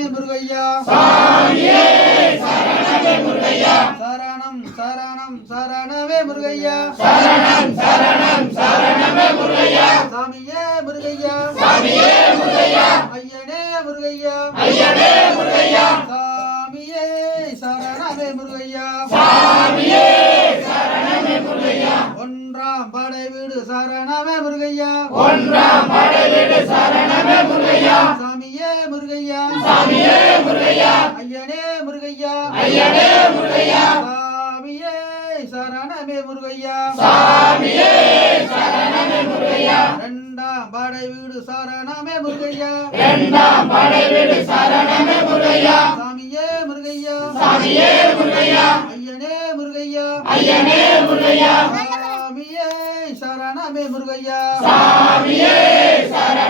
சரணமே முருகையா சாமியே சரணமே முருகையா சரணம் சரணம் சரணமே முருகையா சரணம் சரணம் சரணமே முருகையா சாமியே முருகையா சாமியே முருகையா ஐயனே முருகையா ஐயனே முருகையா சாமியே சரணமே முருகையா சாமியே சரணமே முருகையா ஒன்றாம் படை வீடு சரணமே முருகையா ஒன்றாம் படை வீடு சரணமே முருகையா சாமியே முருகையா சாமியே முருகையா ஐயனே முருகையா ஐயனே முருகையா சாமியே சரணமே முருகையா சாமியே சரணமே முருகையா இரண்டாம் படை வீடு சரணமே முருகையா இரண்டாம் படை வீடு சரணமே முருகையா சாமியே முருகையா சாமியே முருகையா ஐயனே முருகையா ஐயனே முருகையா சாமியே சரணமே முருகையா சாமியே சரண